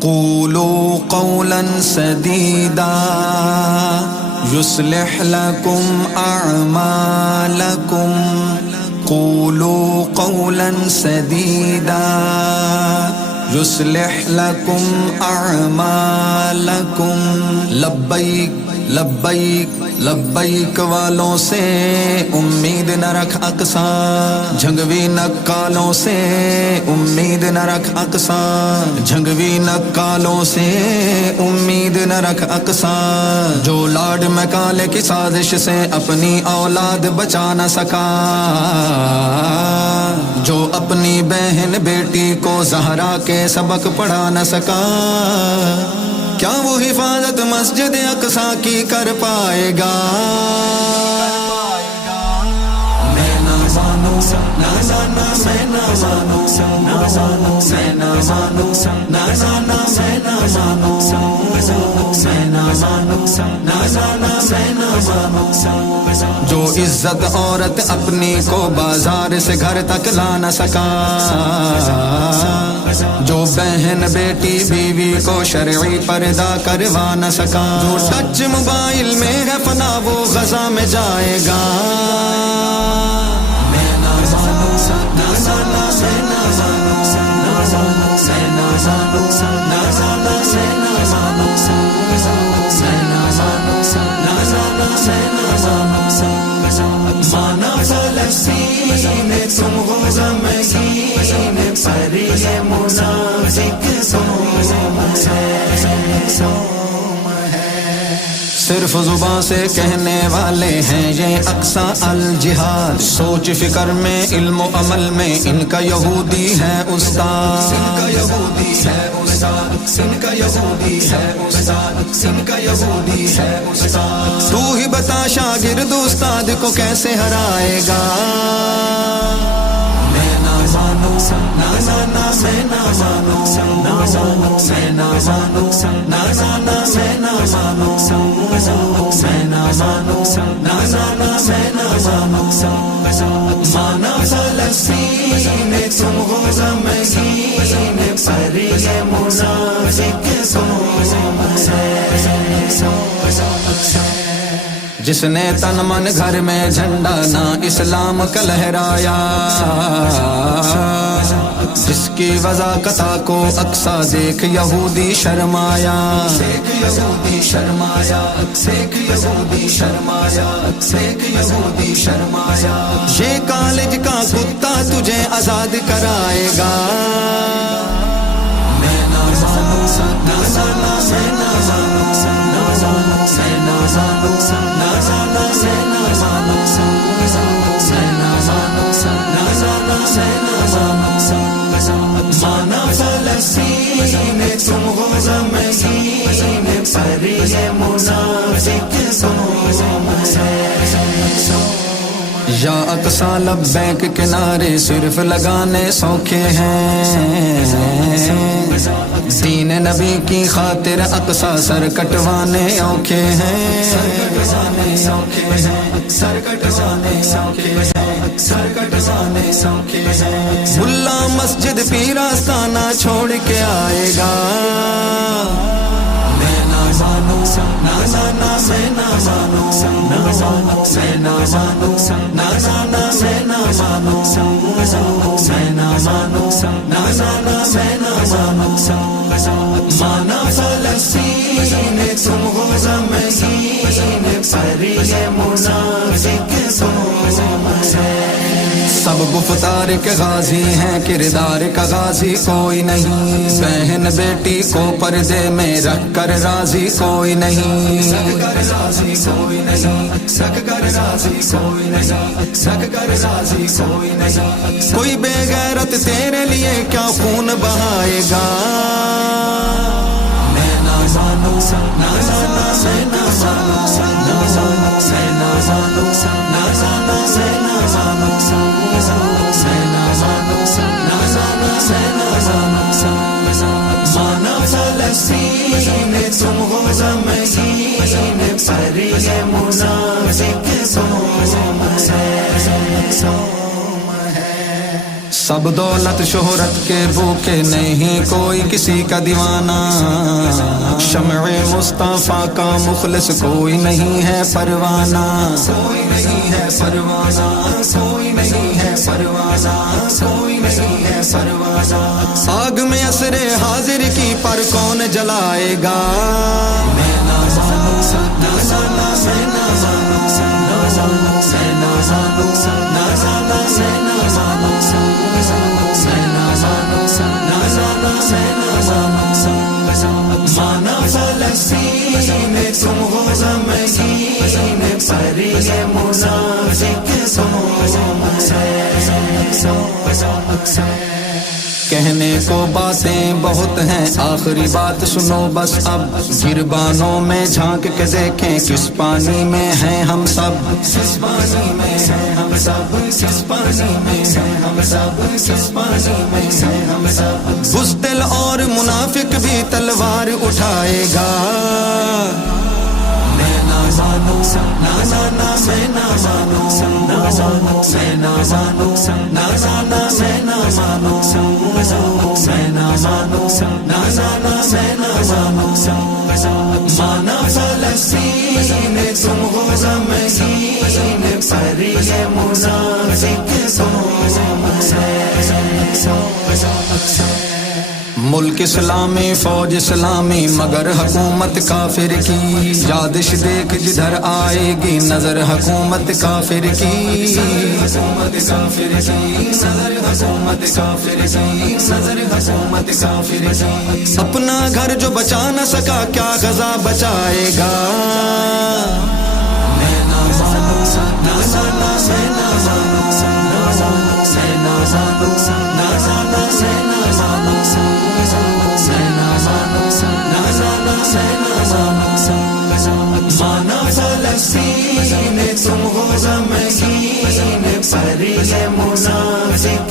قولوا قولا سديدا يصلح لكم أعمالكم قولوا قولا سديدا يصلح لكم أعمالكم لبيک لبیک لبیک والوں سے امید نہ رکھ اقصا جھنگوی نکالوں سے امید نہ رکھ اقصا جھنگوی نکالوں سے امید نہ رکھ اقصا جو لاڈ مکالے کی سازش سے اپنی اولاد بچا نہ سکا جو اپنی بہن بیٹی کو زہرا کے سبق پڑھا نہ سکا کیا وہ حفاظت مسجد اقصی کی کر پائے گا میں نہ مانوں نہ جانا میں نہ مانوں نہ جانا میں نہ مانوں نہ جانا میں نہ مانوں میں نہ مانوں نہ جانا میں نہ مانوں جو عزت عورت اپنی کو بازار سے گھر تک لا نہ سکا جو بہن بیٹی بیوی کو شرعی پردہ کروا نہ سکا جو ٹچ موبائل میں ہے فنا وہ غزہ میں جائے گا میں نہ مانوں نہ جانا میں نہ مانوں نہ جانا میں نہ مانوں نہ جانا میں نہ مانوں میں نہ مانوں نہ جانا میں نہ مانوں مانا فلسطین میں تم ہو غمگین پر یہ منافق سوم ہے صرف زبان سے کہنے والے ہیں یہ اقصی الجہاد سوچ فکر میں علم و عمل میں ان کا یہودی ہے استاد ان کا یہودی ہے استاد ان کا یہودی ہے استاد ان کا یہودی ہے استاد تو ہی بتا شاگرد استاد کو کیسے ہرائے گا میں نہ مانوں نہ جانا میں نہ مانوں نہ مانوں میں نہ مانوں نہ جانا میں نہ مانوں میں نہ مانوں نہ جانا میں نہ مانوں مانا فلسطین میں تم ہو غمگین پر یہ منافق سوم ہے جس نے تن من گھر میں جھنڈا نہ اسلام کا لہرایا جس کی وضاقت کو اقصی دیکھ یہودی شرمایا دیکھ یہودی شرمایا دیکھ یہودی شرمایا دیکھ یہودی شرمایا یہ کالج کا کتا تجھے آزاد کرائے گا میں نہ مانوں نہ جانا میں نہ مانوں نہ جانا میں نہ مانوں نہ جانا میں نہ مانوں میں نہ مانوں نہ جانا میں نہ مانوں مانا فلسطین میں تم ہو غمگین پر یہ منافق سوم ہے یا اقصی لبیک کنارے صرف لگانے سوکھے ہیں دین نبی کی خاطر اقصی سر کٹوانے اوکھے ہیں سر کٹوانے ملا مسجد پیر آستانہ چھوڑ کے آئے گا میں نہ مانوں نہ جانا میں نہ مانوں نہ مانوں میں نہ مانوں نہ جانا میں نہ مانوں میں نہ مانوں نہ جانا میں نہ مانوں مانا فلسطین میں تم ہو غمگین پر یہ منافق سوم ہے سب گفتار کے غازی ہیں کردار کا غازی کوئی نہیں بہن بیٹی کو پردے میں رکھ کر راضی کوئی نہیں سک کر راضی کوئی نہیں سک کر راضی کوئی نہیں سک کر راضی کوئی نہیں کوئی بے غیرت تیرے لیے کیا خون بہائے گا میں نہ مانوں نہ جانا میں نہ مانوں نہ جانا میں نہ مانوں نہ جانا میں نہ مانوں میں نہ مانوں نہ جانا میں نہ مانوں مانا فلسطین میں تم ہو غمگین پر یہ منافق سوم ہے سب دولت شہرت کے بھوکے نہیں کوئی کسی کا دیوانہ، شمع مصطفیٰ کا مخلص کوئی نہیں ہے پروانہ، کوئی نہیں ہے پروانہ، کوئی نہیں ہے پروانہ، کوئی نہیں ہے پروانہ۔ آگ میں عصر حاضر کی پر کون جلائے گا؟ مانا فلسطین تم ہو غمگین پر یہ منافق کہنے کو باتیں بہت ہیں، آخری بات سنو بس اب، گربانوں میں جھانک کے دیکھیں کس پانی میں ہیں ہم سب، کس پانی میں ہیں ہم سب، کس پانی میں ہیں ہم سب، کس پانی میں ہیں ہم سب۔ بزدل اور منافق بھی تلوار اٹھائے گا، میں نہ مانوں، نہ مانا میں نہ مانوں، نہ مانوں میں نہ مانوں، نہ مانا میں نہ مانوں، میں نہ مانوں، نہ مانا میں نہ مانوں۔ مانا فلسطین تم ہو غمگین پر یہ منافق ملک اسلامی فوج اسلامی مگر حکومت کافر کی، یادش دیکھ جدھر آئے گی نظر حکومت کافر کی، حکومت کافر کی، نظر حکومت کافر کی، نظر حکومت کافر کی۔ اپنا گھر جو بچا نہ سکا کیا غزہ بچائے گا؟ میں نہ مانوں، نہ مانا میں نہ مانوں، نہ مانوں میں نہ مانوں، نہ مانا میں نہ مانوں، مانا فلسطین تم ہو غمگین پر یہ منافق